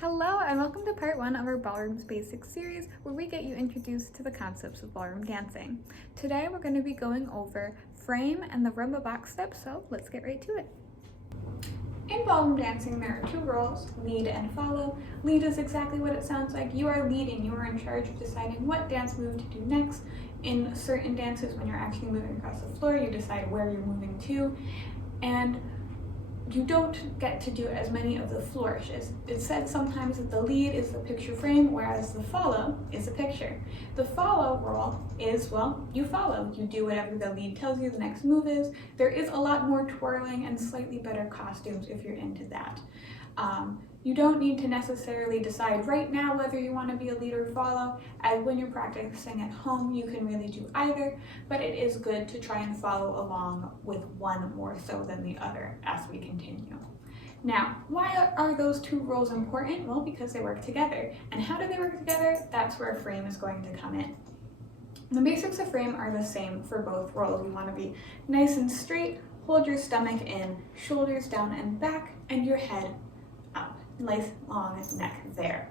Hello and welcome to part 1 of our Ballroom's Basics series where we get you introduced to the concepts of ballroom dancing. Today we're going to be going over frame and the Rumba Box steps, so let's get right to it. In ballroom dancing there are two roles, lead and follow. Lead is exactly what it sounds like. You are leading, you are in charge of deciding what dance move to do next. In certain dances when you're actually moving across the floor you decide where you're moving to, and you don't get to do as many of the flourishes. It's said sometimes that the lead is the picture frame, whereas the follow is a picture. The follow role is, well, you follow. You do whatever the lead tells you the next move is. There is a lot more twirling and slightly better costumes if you're into that. You don't need to necessarily decide right now whether you want to be a lead or follow, as when you're practicing at home you can really do either, but it is good to try and follow along with one more so than the other as we continue. Now, why are those two roles important? Well, because they work together. And how do they work together? That's where frame is going to come in. The basics of frame are the same for both roles. You want to be nice and straight, hold your stomach in, shoulders down and back, and your head up. Nice long neck there.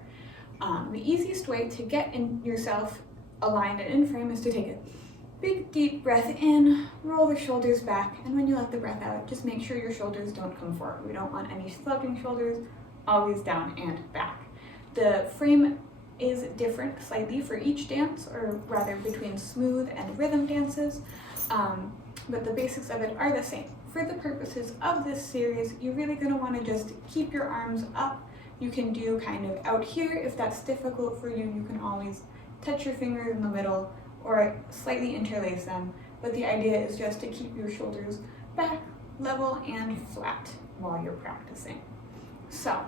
The easiest way to get yourself aligned and in frame is to take a big deep breath in, roll the shoulders back, and when you let the breath out, just make sure your shoulders don't come forward. We don't want any sloping shoulders, always down and back. The frame is different slightly for each dance, or rather between smooth and rhythm dances, but the basics of it are the same. For the purposes of this series, you're really going to want to just keep your arms up. You can do kind of out here. If that's difficult for you, you can always touch your fingers in the middle or slightly interlace them. But the idea is just to keep your shoulders back, level, and flat while you're practicing. So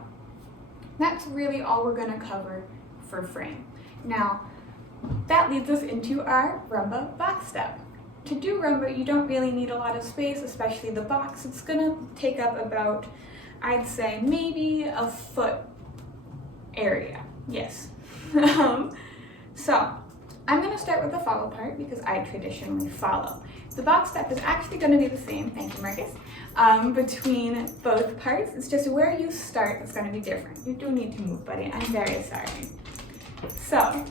that's really all we're going to cover for frame. Now, that leads us into our Rumba Box step. To do rumba, you don't really need a lot of space, especially the box. It's gonna take up about, I'd say, maybe a foot area. Yes. So, I'm gonna start with the follow part because I traditionally follow. The box step is actually gonna be the same, thank you Marcus, between both parts. It's just where you start is gonna be different. You do need to move, buddy. I'm very sorry. So,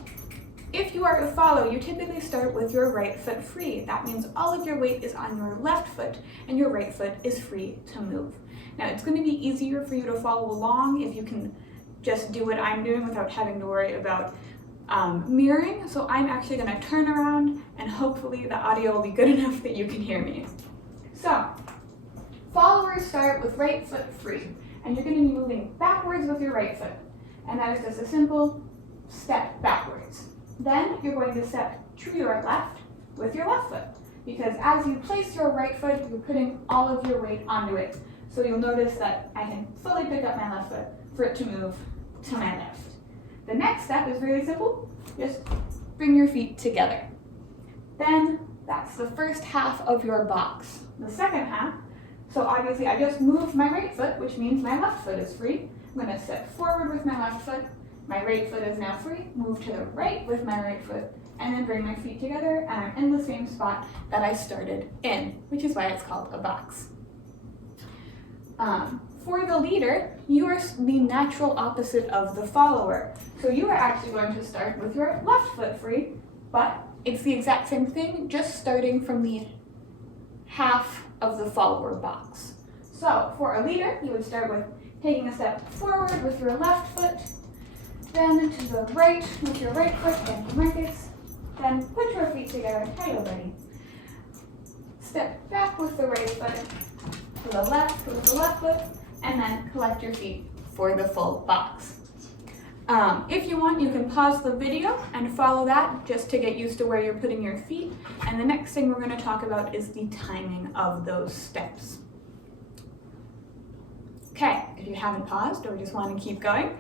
if you are a follow, you typically start with your right foot free. That means all of your weight is on your left foot and your right foot is free to move. Now it's going to be easier for you to follow along if you can just do what I'm doing without having to worry about mirroring. So I'm actually going to turn around and hopefully the audio will be good enough that you can hear me. So, followers start with right foot free and you're going to be moving backwards with your right foot. And that is just a simple step backwards. Then you're going to step to your left with your left foot, because as you place your right foot, you're putting all of your weight onto it. So you'll notice that I can fully pick up my left foot for it to move to my left. The next step is really simple. Just bring your feet together. Then that's the first half of your box. The second half, so obviously I just moved my right foot, which means my left foot is free. I'm going to step forward with my left foot. My right foot is now free, move to the right with my right foot, and then bring my feet together, and I'm in the same spot that I started in, which is why it's called a box. For the leader, you are the natural opposite of the follower. So you are actually going to start with your left foot free, but it's the exact same thing, just starting from the half of the follower box. So for a leader, you would start with taking a step forward with your left foot, then to the right with your right foot, thank you Marcus. Then put your feet together, hello buddy. Step back with the right foot, to the left with the left foot, and then collect your feet for the full box. If you want, you can pause the video and follow that just to get used to where you're putting your feet. And the next thing we're going to talk about is the timing of those steps. Okay, if you haven't paused or just want to keep going,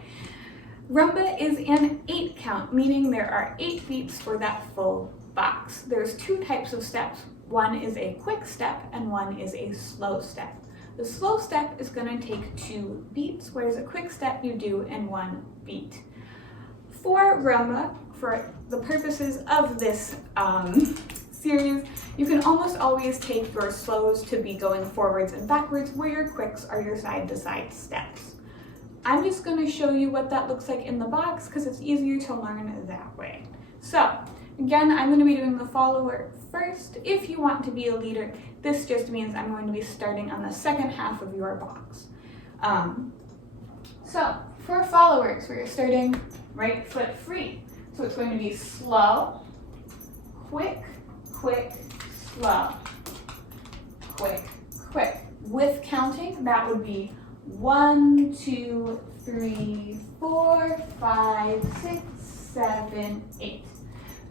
Rumba is an 8 count, meaning there are 8 beats for that full box. There's 2 types of steps. One is a quick step and one is a slow step. The slow step is going to take 2 beats, whereas a quick step you do in 1 beat. For Rumba, for the purposes of this series, you can almost always take your slows to be going forwards and backwards, where your quicks are your side-to-side steps. I'm just going to show you what that looks like in the box because it's easier to learn that way. So again, I'm going to be doing the follower first. If you want to be a leader, this just means I'm going to be starting on the second half of your box. So for followers, we're starting right foot free. So it's going to be slow, quick, quick, slow, quick, quick. With counting, that would be 1, 2, 3, 4, 5, 6, 7, 8.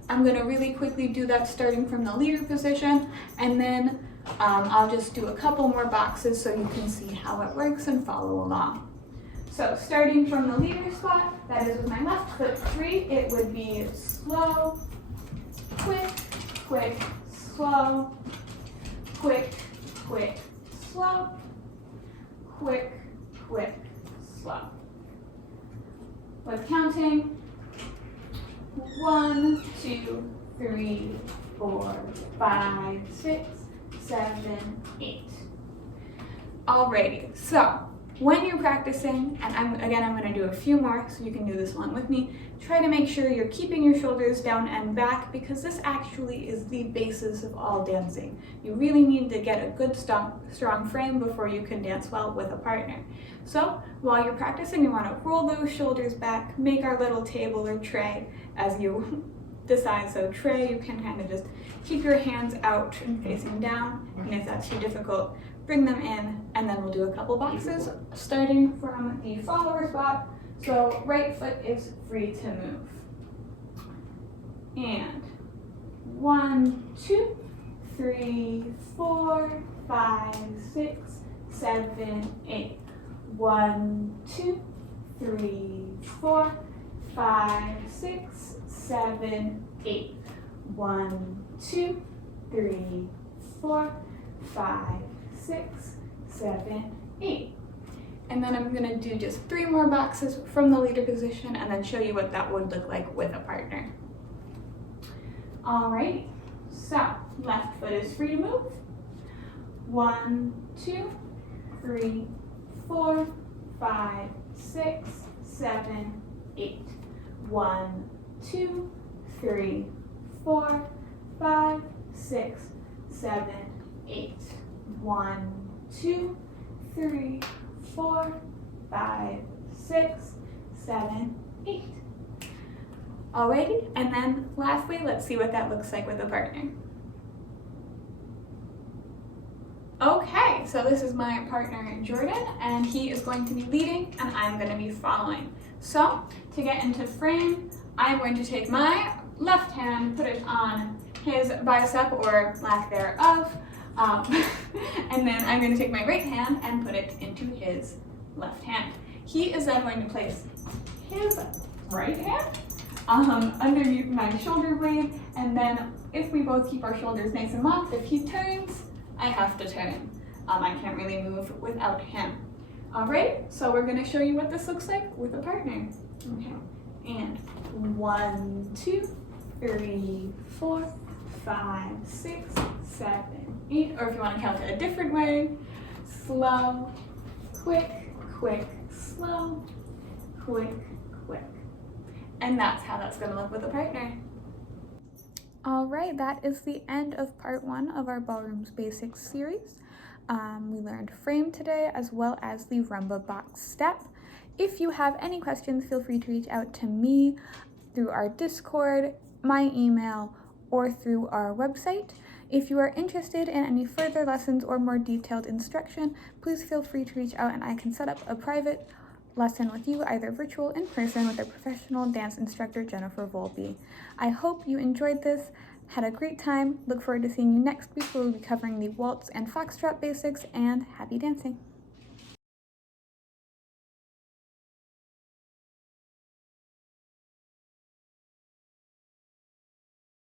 I'm going to really quickly do that starting from the leader position, and then I'll just do a couple more boxes so you can see how it works and follow along. So starting from the leader spot, that is with my left foot free, it would be slow, quick, quick, slow, quick, quick, slow, quick, quick, slow. With counting, 1, 2, 3, 4, 5, 6, 7, 8. Alrighty, so when you're practicing, and I'm going to do a few more so you can do this along with me, try to make sure you're keeping your shoulders down and back because this actually is the basis of all dancing. You really need to get a good strong frame before you can dance well with a partner. So while you're practicing, you want to roll those shoulders back, make our little table or tray as you decide. So tray, you can kind of just keep your hands out and facing down, and if that's too difficult, bring them in, and then we'll do a couple boxes starting from the follower spot. So right foot is free to move. And 1, 2, 3, 4, 5, 6, 7, 8. 1, 2, 3, 4, 5, 6, 7, 8. 1, 2, 3, 4, 5, 6, 7, 8. And then I'm gonna do just 3 more boxes from the leader position and then show you what that would look like with a partner. Alright, so left foot is free to move. 1, 2, 3, 4, 5, 6, 7, 8. 1, 2, 3, 4, 5, 6, 7, 8. 1, 2, 3, 4, 5, 6, 7, 8. Alrighty, and then lastly, let's see what that looks like with a partner. Okay, so this is my partner Jordan, and he is going to be leading, and I'm going to be following. So, to get into frame, I'm going to take my left hand, put it on his bicep or lack thereof, and then I'm going to take my right hand and put it into his left hand. He is then going to place his right hand underneath my shoulder blade, and then if we both keep our shoulders nice and locked, if he turns, I have to turn. I can't really move without him. Alright, so we're going to show you what this looks like with a partner. Okay, and 1, 2, 3, 4, 5, 6, 7, 8, or if you want to count it a different way, slow, quick, quick, slow, quick, quick. And that's how that's going to look with a partner. Alright, that is the end of part 1 of our Ballroom's Basics series. We learned frame today as well as the Rumba Box step. If you have any questions, feel free to reach out to me through our Discord, my email, or through our website. If you are interested in any further lessons or more detailed instruction, please feel free to reach out and I can set up a private lesson with you, either virtual or in person, with our professional dance instructor, Jennifer Volpe. I hope you enjoyed this, had a great time. Look forward to seeing you next week where we'll be covering the waltz and foxtrot basics, and happy dancing.